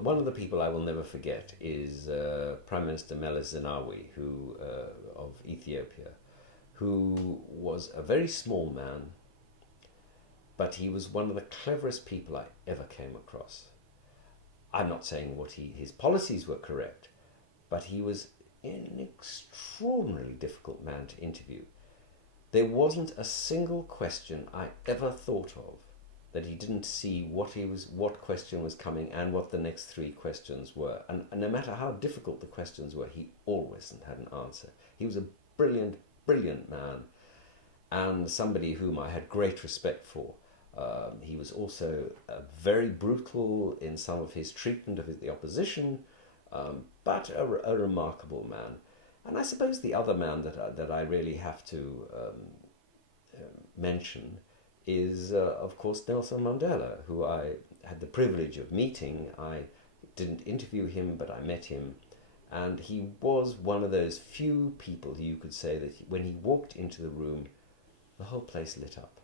One of the people I will never forget is Prime Minister Meles Zenawi, of Ethiopia, who was a very small man, but he was one of the cleverest people I ever came across. I'm not saying his policies were correct, but he was an extraordinarily difficult man to interview. There wasn't a single question I ever thought of that he didn't see what question was coming and what the next three questions were. And no matter how difficult the questions were, he always had an answer. He was a brilliant, brilliant man, and somebody whom I had great respect for. He was also very brutal in some of his treatment of the opposition, but a remarkable man. And I suppose the other man that I really have to mention is, of course, Nelson Mandela, who I had the privilege of meeting. I didn't interview him, but I met him. And he was one of those few people you could say that when he walked into the room, the whole place lit up.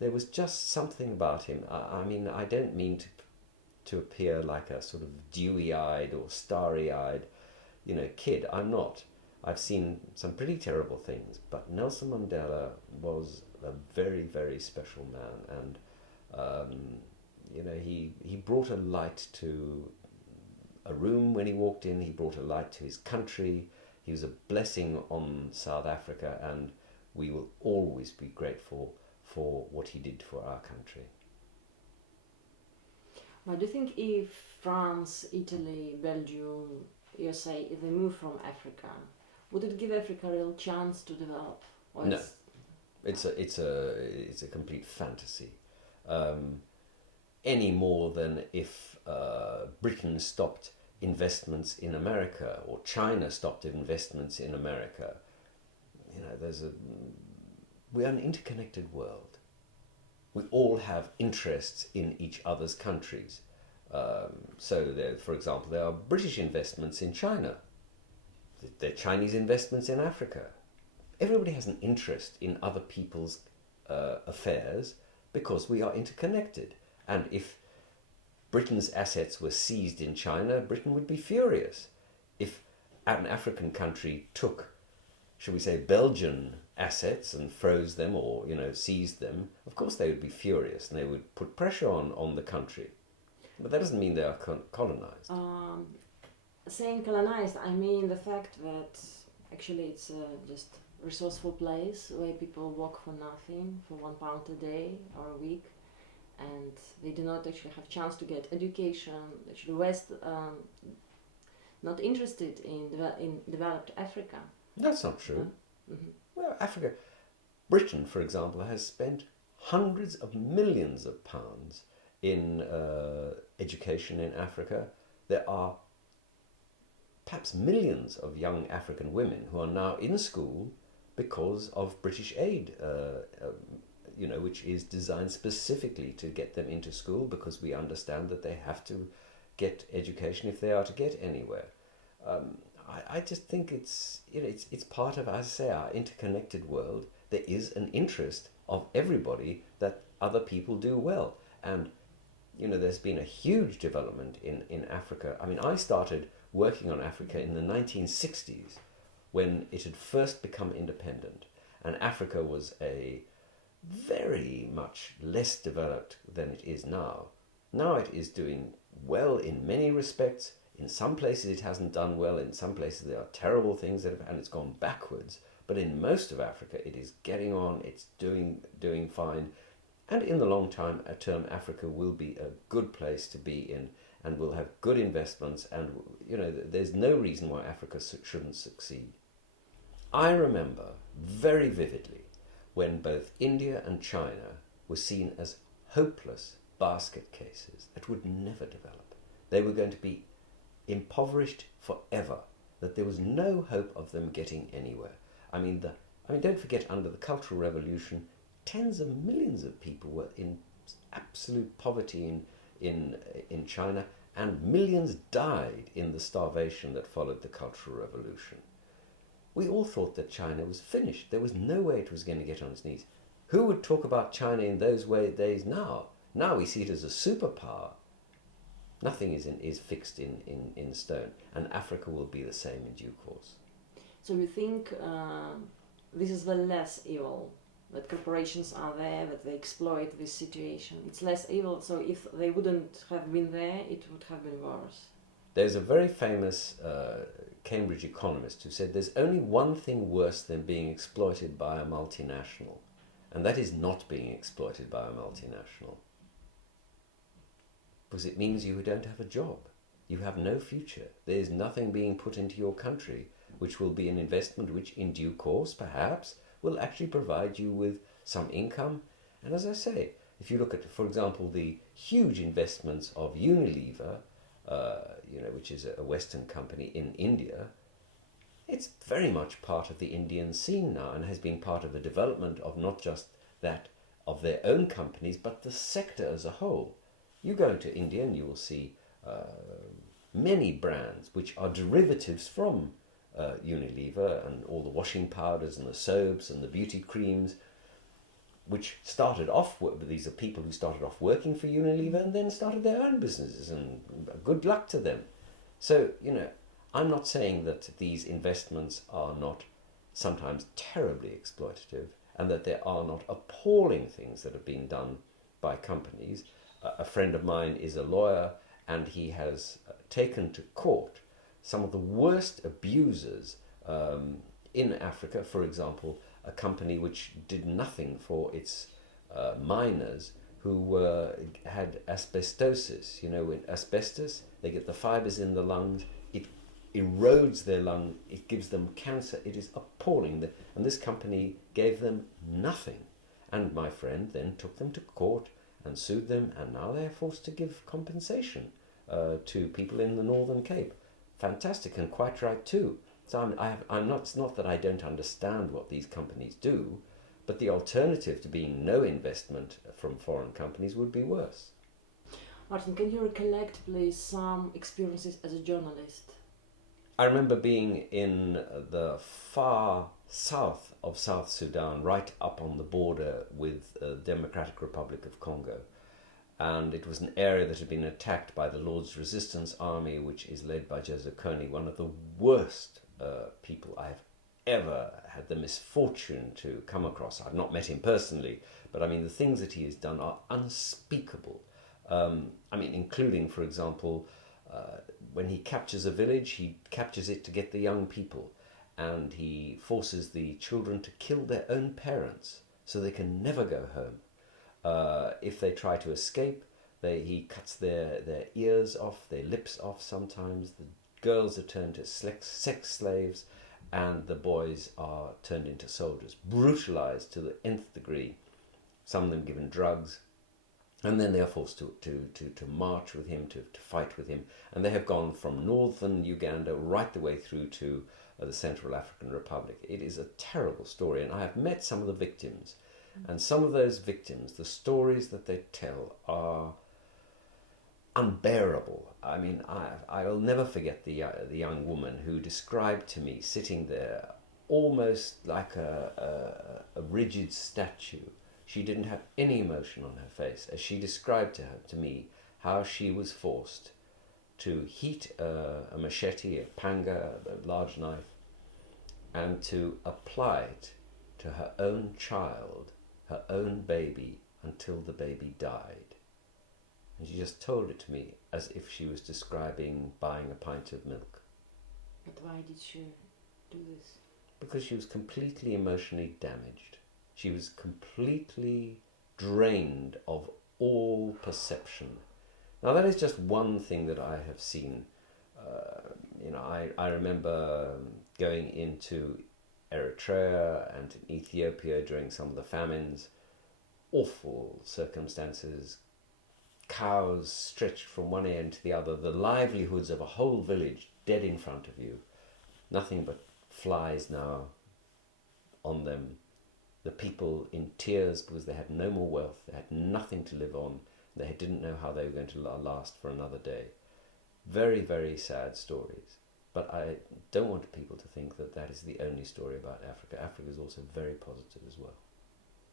There was just something about him. I mean, I don't mean to appear like a sort of dewy-eyed or starry-eyed, kid. I'm not. I've seen some pretty terrible things, but Nelson Mandela was a very, very special man, and he brought a light to a room when he walked in. He brought a light to his country. He was a blessing on South Africa, and we will always be grateful for what he did for our country. Now, do you think if France, Italy, Belgium, USA, if they move from Africa, would it give Africa a real chance to develop? Or No, it's a complete fantasy. Any more than if Britain stopped investments in America or China stopped investments in America. We're an interconnected world. We all have interests in each other's countries. For example, there are British investments in China. There are Chinese investments in Africa. Everybody has an interest in other people's affairs because we are interconnected. And if Britain's assets were seized in China, Britain would be furious. If an African country took, shall we say, Belgian assets and froze them or, seized them, of course they would be furious and they would put pressure on the country. But that doesn't mean they are colonized. Saying colonized, I mean the fact that actually it's just resourceful place where people work for nothing, for £1 a day or a week, and they do not actually have chance to get education. Actually, West not interested in developed Africa. That's not true. Mm-hmm. Well, Britain, for example, has spent hundreds of millions of pounds in education in Africa. There are perhaps millions of young African women who are now in school because of British aid, which is designed specifically to get them into school, because we understand that they have to get education if they are to get anywhere. I just think it's part of, as I say, our interconnected world. There is an interest of everybody that other people do well. And, there's been a huge development in Africa. I mean, I started working on Africa in the 1960s when it had first become independent. And Africa was a very much less developed than it is now. Now it is doing well in many respects. In some places it hasn't done well. In some places there are terrible things and it's gone backwards. But in most of Africa it is getting on. It's doing fine. And in the long term, Africa will be a good place to be in, and will have good investments. And there's no reason why Africa shouldn't succeed. I remember very vividly when both India and China were seen as hopeless basket cases that would never develop. They were going to be impoverished forever, that there was no hope of them getting anywhere. I mean, don't forget, under the Cultural Revolution, tens of millions of people were in absolute poverty in China, and millions died in the starvation that followed the Cultural Revolution. We all thought that China was finished. There was no way it was going to get on its knees. Who would talk about China in those days now? Now we see it as a superpower. Nothing is fixed in stone, and Africa will be the same in due course. So you think this is the less evil, that corporations are there, that they exploit this situation. It's less evil, so if they wouldn't have been there, it would have been worse. There's a very famous Cambridge economist who said there's only one thing worse than being exploited by a multinational, and that is not being exploited by a multinational. Because it means you don't have a job. You have no future. There's nothing being put into your country, which will be an investment which in due course, perhaps, will actually provide you with some income. And as I say, if you look at, for example, the huge investments of Unilever, which is a Western company in India, it's very much part of the Indian scene now and has been part of the development of not just that of their own companies, but the sector as a whole. You go to India and you will see many brands which are derivatives from Unilever, and all the washing powders and the soaps and the beauty creams, which started off, these are people who started off working for Unilever and then started their own businesses, and good luck to them. So, I'm not saying that these investments are not sometimes terribly exploitative and that there are not appalling things that have been done by companies. A friend of mine is a lawyer, and he has taken to court some of the worst abusers in Africa. For example, a company which did nothing for its miners who had asbestosis. With asbestos, they get the fibers in the lungs, it erodes their lung, it gives them cancer. It is appalling. And this company gave them nothing. And my friend then took them to court and sued them, and now they're forced to give compensation to people in the Northern Cape. Fantastic, and quite right too. So it's not that I don't understand what these companies do, but the alternative to being no investment from foreign companies would be worse. Martin, can you recollect, please, some experiences as a journalist? I remember being in the far south of South Sudan, right up on the border with the Democratic Republic of Congo. And it was an area that had been attacked by the Lord's Resistance Army, which is led by Joseph Kony, one of the worst people I've ever had the misfortune to come across. I've not met him personally, but I mean, the things that he has done are unspeakable. Including, for example, when he captures a village, he captures it to get the young people, and he forces the children to kill their own parents so they can never go home. If they try to escape, he cuts their ears off, their lips off sometimes. The girls are turned to sex slaves, and the boys are turned into soldiers, brutalized to the nth degree. Some of them given drugs, and then they are forced to march with him, to fight with him. And they have gone from northern Uganda right the way through to the Central African Republic. It is a terrible story, and I have met some of the victims. And some of those victims, the stories that they tell are unbearable. I mean, I will never forget the young woman who described to me sitting there almost like a rigid statue. She didn't have any emotion on her face as she described to me how she was forced to heat a machete, a panga, a large knife, and to apply it to her own child, her own baby, until the baby died. And she just told it to me as if she was describing buying a pint of milk. But why did she do this? Because she was completely emotionally damaged. She was completely drained of all perception. Now that is just one thing that I have seen. I remember going into Eritrea and in Ethiopia during some of the famines. Awful circumstances. Cows stretched from one end to the other. The livelihoods of a whole village dead in front of you. Nothing but flies now on them. The people in tears because they had no more wealth. They had nothing to live on. They didn't know how they were going to last for another day. Very, very sad stories. But I don't want people to think that that is the only story about Africa. Africa is also very positive as well.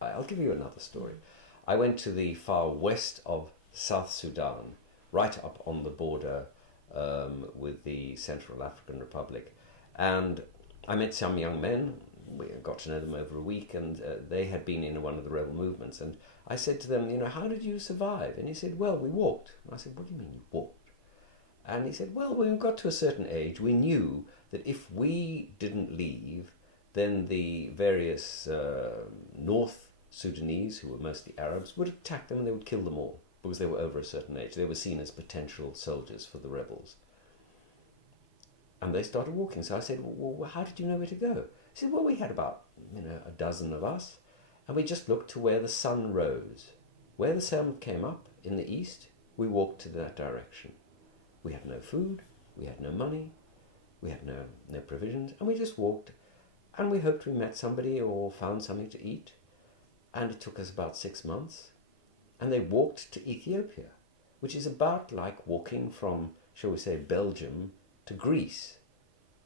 I'll give you another story. I went to the far west of South Sudan, right up on the border with the Central African Republic. And I met some young men. We got to know them over a week, and they had been in one of the rebel movements. And I said to them, how did you survive? And he said, well, we walked. I said, what do you mean you walked? And he said, well, when we got to a certain age, we knew that if we didn't leave, then the various North Sudanese, who were mostly Arabs, would attack them and they would kill them all because they were over a certain age. They were seen as potential soldiers for the rebels. And they started walking. So I said, well, how did you know where to go? He said, well, we had about, a dozen of us, and we just looked to where the sun rose. Where the sun came up in the east, we walked to that direction. We had no food, we had no money, we had no provisions, and we just walked, and we hoped we met somebody or found something to eat. And it took us about 6 months, and they walked to Ethiopia, which is about like walking from, shall we say, Belgium to Greece,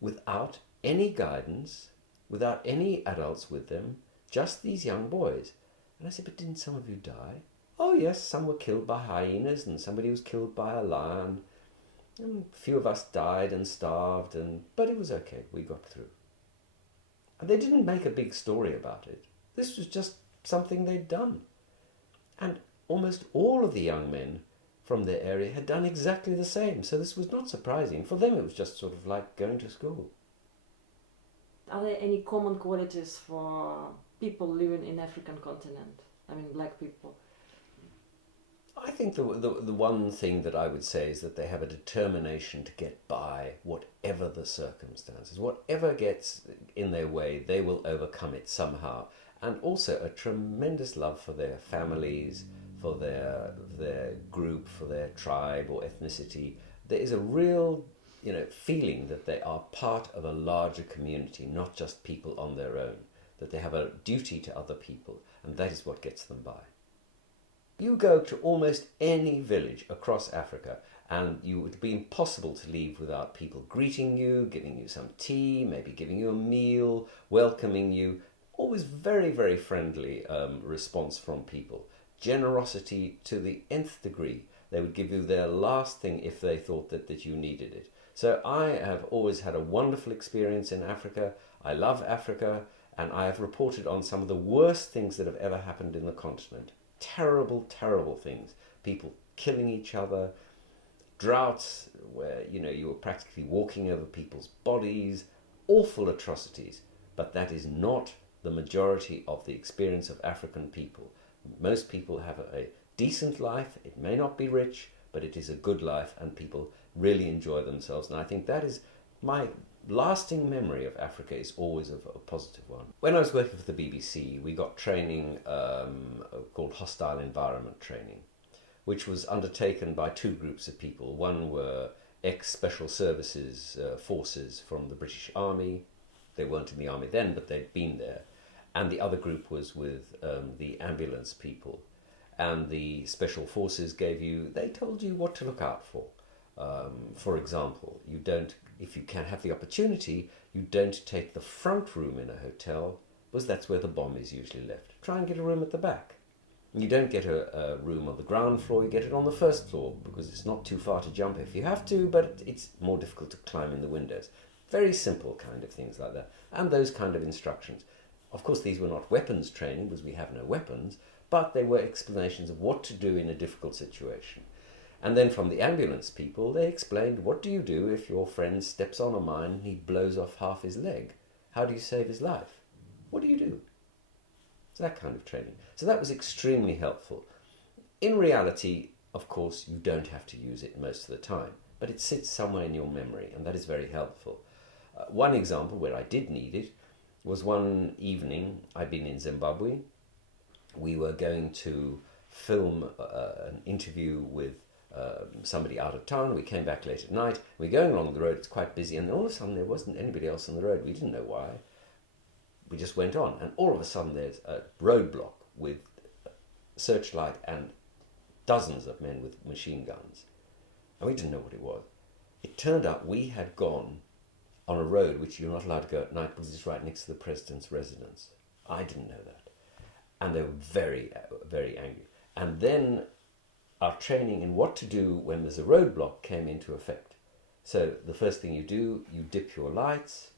without any guidance, without any adults with them, just these young boys. And I said, but didn't some of you die? Oh yes, some were killed by hyenas, and somebody was killed by a lion, and a few of us died and starved, but it was okay, we got through. And they didn't make a big story about it. This was just something they'd done. And almost all of the young men from their area had done exactly the same, so this was not surprising. For them it was just sort of like going to school. Are there any common qualities for people living in African continent? I mean, black people. I think the one thing that I would say is that they have a determination to get by whatever the circumstances. Whatever gets in their way, they will overcome it somehow. And also a tremendous love for their families, for their group, for their tribe or ethnicity. There is a real feeling that they are part of a larger community, not just people on their own, that they have a duty to other people, and that is what gets them by. You go to almost any village across Africa and it would be impossible to leave without people greeting you, giving you some tea, maybe giving you a meal, welcoming you. Always very, very friendly response from people. Generosity to the nth degree. They would give you their last thing if they thought that you needed it. So I have always had a wonderful experience in Africa. I love Africa, and I have reported on some of the worst things that have ever happened in the continent. Terrible, terrible things. People killing each other, droughts where you were practically walking over people's bodies, awful atrocities. But that is not the majority of the experience of African people. Most people have a decent life. It may not be rich, but it is a good life, and people really enjoy themselves. And I think that is my lasting memory of Africa, is always a positive one. When I was working for the BBC, we got training called hostile environment training, which was undertaken by two groups of people. One were ex-special services forces from the British Army. They weren't in the army then, but they'd been there. And the other group was with the ambulance people. And the special forces they told you what to look out for. For example, if you can have the opportunity, you don't take the front room in a hotel, because that's where the bomb is usually left. Try and get a room at the back. You don't get a room on the ground floor, you get it on the first floor, because it's not too far to jump if you have to, but it's more difficult to climb in the windows. Very simple kind of things like that, and those kind of instructions. Of course, these were not weapons training, because we have no weapons, but they were explanations of what to do in a difficult situation. And then from the ambulance people, they explained, what do you do if your friend steps on a mine and he blows off half his leg? How do you save his life? What do you do? It's that kind of training. So that was extremely helpful. In reality, of course, you don't have to use it most of the time, but it sits somewhere in your memory, and that is very helpful. One example where I did need it was one evening. I'd been in Zimbabwe. We were going to film an interview with somebody out of town. We came back late at night. We're going along the road, it's quite busy, and all of a sudden there wasn't anybody else on the road. We didn't know why. We just went on, and all of a sudden there's a roadblock with searchlight and dozens of men with machine guns. And we didn't know what it was. It turned out we had gone on a road which you're not allowed to go at night because it's right next to the president's residence. I didn't know that. And they were very, very angry. And then our training in what to do when there's a roadblock came into effect. So the first thing you do, you dip your lights,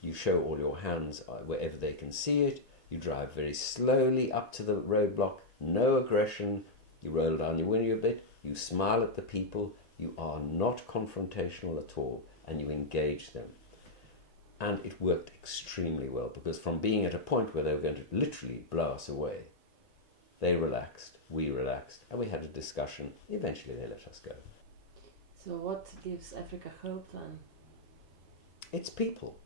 you show all your hands wherever they can see it, you drive very slowly up to the roadblock, no aggression, you roll down your window a bit, you smile at the people, you are not confrontational at all, and you engage them. And it worked extremely well, because from being at a point where they were going to literally blow us away, they relaxed, we relaxed, and we had a discussion. Eventually they let us go. So what gives Africa hope then? It's people.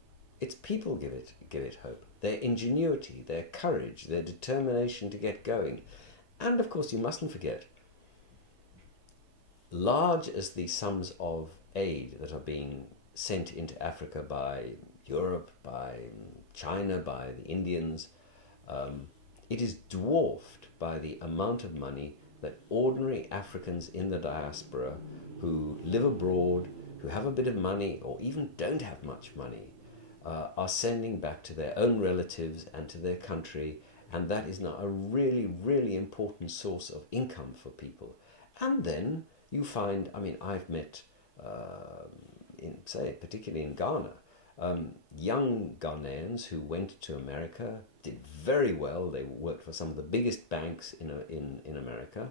It's people give it hope. Their ingenuity, their courage, their determination to get going. And of course you mustn't forget, large as the sums of aid that are being sent into Africa by Europe, by China, by the Indians, it is dwarfed by the amount of money that ordinary Africans in the diaspora who live abroad, who have a bit of money or even don't have much money, are sending back to their own relatives and to their country, and that is now a really, really important source of income for people. And then you find, I mean, I've met, particularly in Ghana, young Ghanaians who went to America, did very well. They worked for some of the biggest banks in America,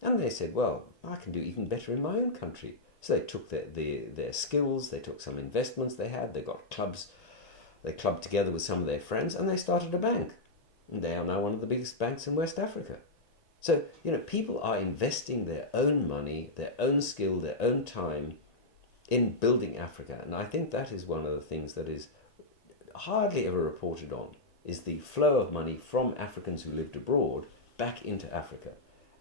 and they said, well, I can do even better in my own country. So they took their skills, they took some investments they had, they got clubs, they clubbed together with some of their friends, and they started a bank. And they are now one of the biggest banks in West Africa. So, people are investing their own money, their own skill, their own time in building Africa. And I think that is one of the things that is hardly ever reported on, is the flow of money from Africans who lived abroad back into Africa.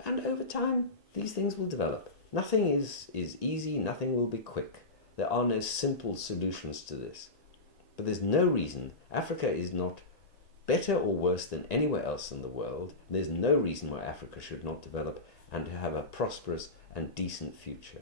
And over time, these things will develop. Nothing is easy, nothing will be quick. There are no simple solutions to this. But there's no reason Africa is not better or worse than anywhere else in the world. There's no reason why Africa should not develop and to have a prosperous and decent future.